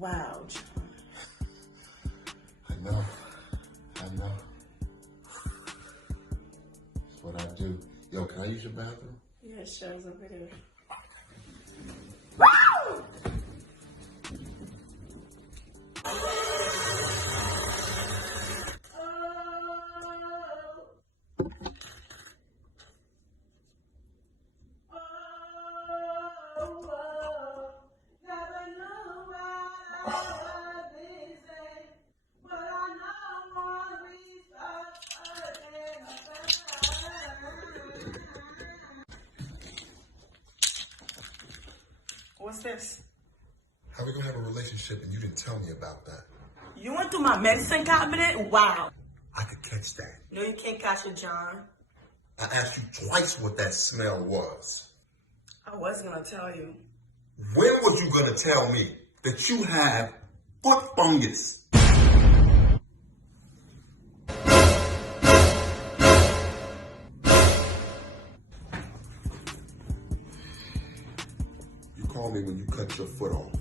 Wow. I know. That's what I do. Yo, can I use your bathroom? Yeah, sure, it's over there. What's this? How we gonna have a relationship and you didn't tell me about that? You went through my medicine cabinet? Wow. I could catch that. No, you can't catch it, John. I asked you twice what that smell was. I was gonna tell you. When was you gonna tell me that you have foot fungus? You call me when you cut your foot off.